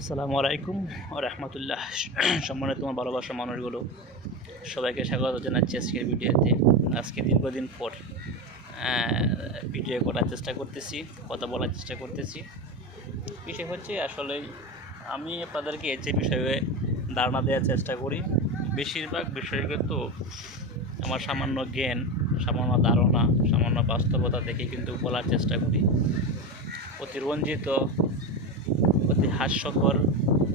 আসসালামু আলাইকুম ও রহমতুল্লাহ। সম্মানিত তোমার ভালোবাসা মানুষগুলো, সবাইকে স্বাগত জানাচ্ছি আজকের ভিডিওতে। আজকে দীর্ঘদিন পর ভিডিও করার চেষ্টা করতেছি, কথা বলার চেষ্টা করতেছি। বিষয় হচ্ছে আসলে আমি আপনাদেরকে যে বিষয়ে ধারণা দেওয়ার চেষ্টা করি, বেশিরভাগ বিষয় কিন্তু আমার সামান্য জ্ঞান, সামান্য ধারণা, সামান্য বাস্তবতা দেখে কিন্তু বলার চেষ্টা করি। অতি রঞ্জিত অতি হাস্যকর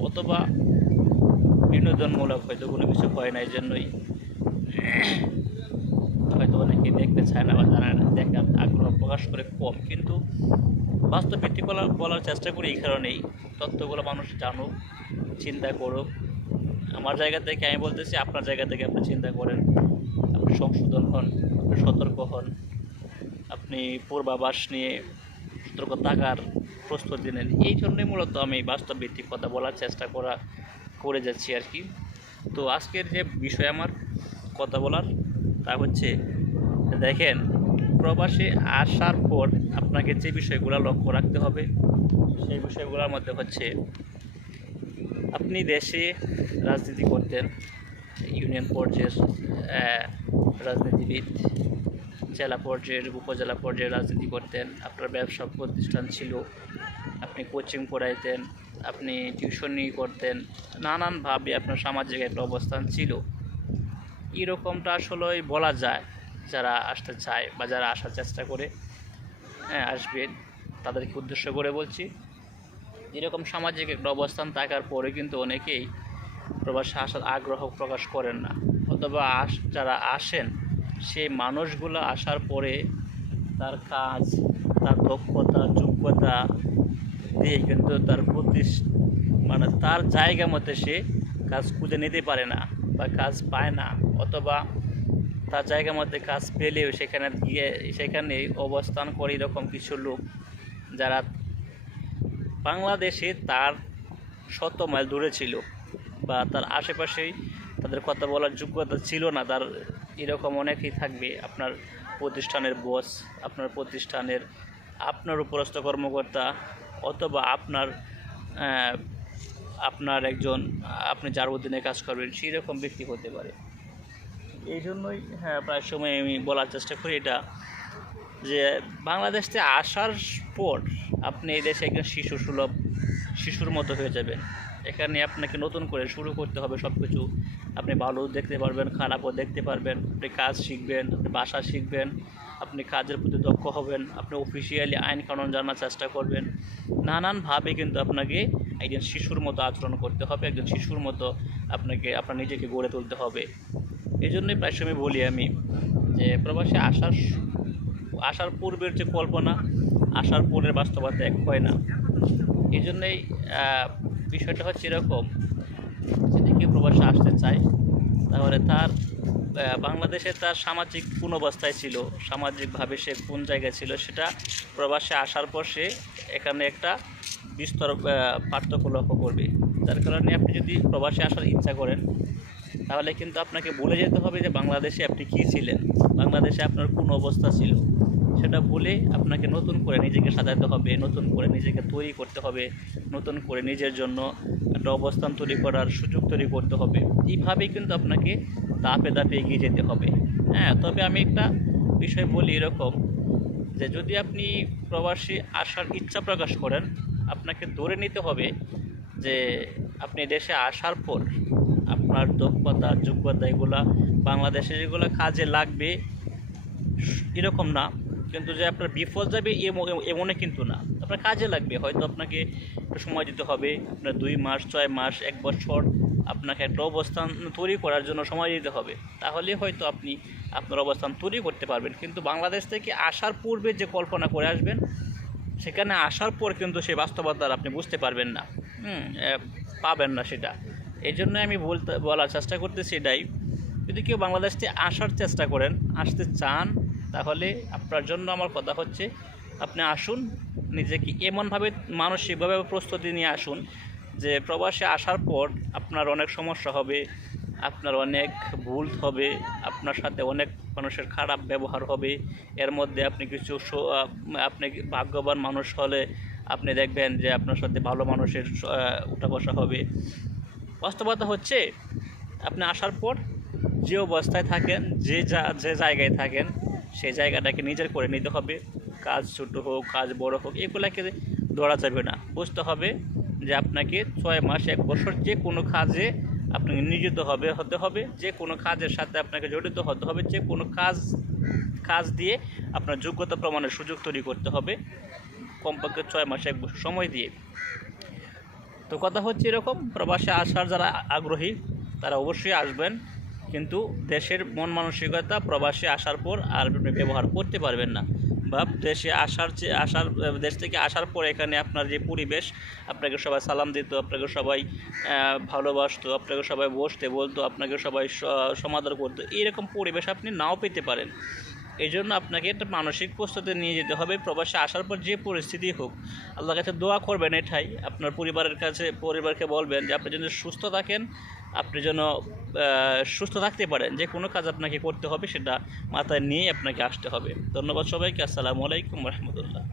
অথবা বিনোদনমূলক হয়তো কোনো কিছু হয় না, এই জন্যই হয়তো অনেকে দেখতে চায় না বা জানে না দেখার আগ্রহ প্রকাশ করে কম। কিন্তু বাস্তব বলার বলার চেষ্টা করি এই কারণেই। তথ্যগুলো মানুষ জানুক, চিন্তা করুক। আমার জায়গা থেকে আমি বলতেছি, আপনার জায়গা থেকে আপনি চিন্তা করেন। আপনি সংশোধন হন, আপনি সতর্ক হন। আপনি পূর্বাভাস নিয়ে সতর্ক থাকার প্রস্তুতি নেন এই জন্যই মূলত আমি বাস্তব ভিত্তিক কথা বলার চেষ্টা করা, করে যাচ্ছি আর কি। তো আজকের যে বিষয় আমার কথা বলার, তা হচ্ছে, দেখেন, প্রবাসে আসার পর আপনাকে যে বিষয়গুলো লক্ষ্য রাখতে হবে, সেই বিষয়গুলোর মধ্যে হচ্ছে, আপনি দেশে রাজনীতি করতেন, ইউনিয়ন পর্যায়ের রাজনীতিবিদ, জেলা পর্যায়ের, উপজেলা পর্যায়ে রাজনীতি করতেন, আপনার ব্যবসা প্রতিষ্ঠান ছিল আপনি কোচিং পড়াইতেন, আপনি টিউশনি করতেন, নানানভাবে আপনার সামাজিক একটা অবস্থান ছিল। এরকমটা আসলে বলা যায়, যারা আসতে চায় বা যারা আসার চেষ্টা করে হ্যাঁ আসবেন, তাদেরকে উদ্দেশ্য করে বলছি। এরকম সামাজিক একটা অবস্থান থাকার পরে কিন্তু অনেকেই প্রবাসে আসার আগ্রহ প্রকাশ করেন না। অথবা আস, যারা আসেন, সেই মানুষগুলো আসার পরে তার কাজ, তার দক্ষতা, যোগ্যতা দিয়ে কিন্তু তার প্রতি মানে তার জায়গা মতে সে কাজ খুঁজে নিতে পারে না বা কাজ পায় না। অথবা তার জায়গা মধ্যে কাজ পেলেও সেখানে গিয়ে সেখানে অবস্থান করে এরকম কিছু লোক যারা বাংলাদেশে তার শত মাইল দূরে ছিল বা তার আশেপাশেই তাদের কথা বলার যোগ্যতা ছিল না। তার এরকম অনেকেই থাকবে আপনার প্রতিষ্ঠানের বস আপনার প্রতিষ্ঠানের আপনার উপরস্থ কর্মকর্তা অথবা আপনার আপনার একজন, আপনি যার অধীনে কাজ করবেন সেই রকম ব্যক্তি হতে পারে। এই জন্যই হ্যাঁ প্রায় সময় আমি বলার চেষ্টা করি এটা, যে বাংলাদেশ আসার পর আপনি এই দেশে একজন শিশু সুলভ, শিশুর মতো হয়ে যাবেন। এখানে আপনাকে নতুন করে শুরু করতে হবে সব কিছু আপনি ভালো দেখতে পারবেন, খারাপও দেখতে পারবেন, আপনি কাজ শিখবেন, আপনি ভাষা শিখবেন আপনি কাজের প্রতি দক্ষ হবেন, আপনি অফিসিয়ালি আইন কানুন জানার চেষ্টা করবেন। নানানভাবে কিন্তু আপনাকে একজন শিশুর মতো আচরণ করতে হবে, একজন শিশুর মতো আপনাকে, আপনার নিজেকে গড়ে তুলতে হবে। এই জন্যই প্রায় সময় বলি আমি যে, প্রবাসে আসার আসার পূর্বের যে কল্পনা, আসার পরের বাস্তবতা এক হয় না। এই জন্যই বিষয়টা হচ্ছে এরকম, যদি কেউ প্রবাসে আসতে চায়, তাহলে তার বাংলাদেশে তার সামাজিক কোন অবস্থায় ছিল, সামাজিকভাবে সে কোন জায়গায় ছিল সেটা প্রবাসে আসার পর সে এখানে একটা বিস্তর পার্থক্য লক্ষ্য করবে। যার কারণে আপনি যদি প্রবাসে আসার ইচ্ছা করেন, তাহলে কিন্তু আপনাকে বলে যেতে হবে যে বাংলাদেশে আপনি কী ছিলেন, বাংলাদেশে আপনার কোন অবস্থা ছিল। সেটা বলে আপনাকে নতুন করে নিজেকে সাজাতে হবে, নতুন করে নিজেকে তৈরি করতে হবে, নতুন করে নিজের জন্য একটা অবস্থান তৈরি করার সুযোগ তৈরি করতে হবে। এইভাবেই কিন্তু আপনাকে ধাপে ধাপে এগিয়ে যেতে হবে। হ্যাঁ তবে আমি একটা বিষয় বলি এরকম যে যদি আপনি প্রবাসী আসার ইচ্ছা প্রকাশ করেন, আপনাকে ধরে নিতে হবে যে আপনি দেশে আসার পর আপনার দক্ষতা, যোগ্যতা এগুলা বাংলাদেশে যেগুলো কাজে লাগবে এরকম না। কিন্তু যে আপনার বিফল যাবে এম- এমনই কিন্তু না। আপনার কাজে লাগবে। হয়তো আপনাকে একটু সময় দিতে হবে, আপনার দুই মাস, ছয় মাস, এক বছর। আপনাকে একটা অবস্থান তৈরি করার জন্য সময় দিতে হবে। তাহলে হয়তো আপনি আপনার অবস্থান তৈরি করতে পারবেন। কিন্তু বাংলাদেশ থেকে আসার পূর্বে যে কল্পনা করে আসবেন, সেখানে আসার পর কিন্তু সেই বাস্তবতার আপনি বুঝতে পারবেন না। পাবেন না সেটা। এই জন্য আমি বলতে, বলার চেষ্টা করতেছি এটাই। যদি কেউ বাংলাদেশ আসার চেষ্টা করেন, আসতে চান, তাহলে আপনার জন্য আমার কথা হচ্ছে, আপনি আসুন, নিজেকে এমনভাবে, মানসিকভাবে প্রস্তুতি নিয়ে আসুন যে প্রবাসে আসার পর আপনার অনেক সমস্যা হবে, আপনার অনেক ভুল হবে, আপনার সাথে অনেক মানুষের খারাপ ব্যবহার হবে, এর মধ্যে আপনি কিছু আপনি ভাগ্যবান মানুষ হলে আপনি দেখবেন যে আপনার সাথে ভালো মানুষের উঠা বসা হবে। বাস্তবতা হচ্ছে, আপনি আসার পর যে অবস্থায় থাকেন, যে যা, যে জায়গায় থাকেন সেই জায়গাটাকে নিজের করে নিতে হবে। কাজ ছোটো হোক, কাজ বড় হোক, এগুলাকে ধরা যাবে না। বুঝতে হবে যে আপনাকে ছয় মাস, এক বছর যে কোনো কাজে আপনাকে নিয়োজিত হবে, হতে হবে। যে কোনো কাজের সাথে আপনাকে জড়িত হতে হবে। যে কোনো কাজ কাজ দিয়ে আপনার যোগ্যতা প্রমাণের সুযোগ তৈরি করতে হবে। কমপক্ষে ছয় মাস, এক বছর সময় দিয়ে। তো কথা হচ্ছে এরকম, প্রবাসে আসার যারা আগ্রহী, তারা অবশ্যই আসবেন। কিন্তু দেশের মন মানসিকতা, প্রবাসে আসার পর আর ব্যবহার করতে পারবেন না। বা দেশে আসার যে আসার দেশ থেকে আসার পর এখানে আপনার যে পরিবেশ, আপনাকে সবাই সালাম দিত, আপনাকে সবাই ভালোবাসতো, আপনাকে সবাই বসতে বলতো, আপনাকে সবাই সমাদর করতো। এরকম পরিবেশ আপনি নাও পেতে পারেন। এই জন্য আপনাকে একটা মানসিক প্রস্তুতি নিয়ে যেতে হবে। প্রবাসে আসার পর যে পরিস্থিতি হোক আল্লাহ কাছে দোয়া করবেন এটাই। আপনার পরিবারের কাছে, পরিবারকে বলবেন যে আপনি যদি সুস্থ থাকেন আপনি যেন সুস্থ থাকতে পারেন, যে কোনো কাজ আপনাকে করতে হবে সেটা মাথায় নিয়ে আপনাকে আসতে হবে। ধন্যবাদ সবাইকে, আসসালামু আলাইকুম রহমতুল্লাহ।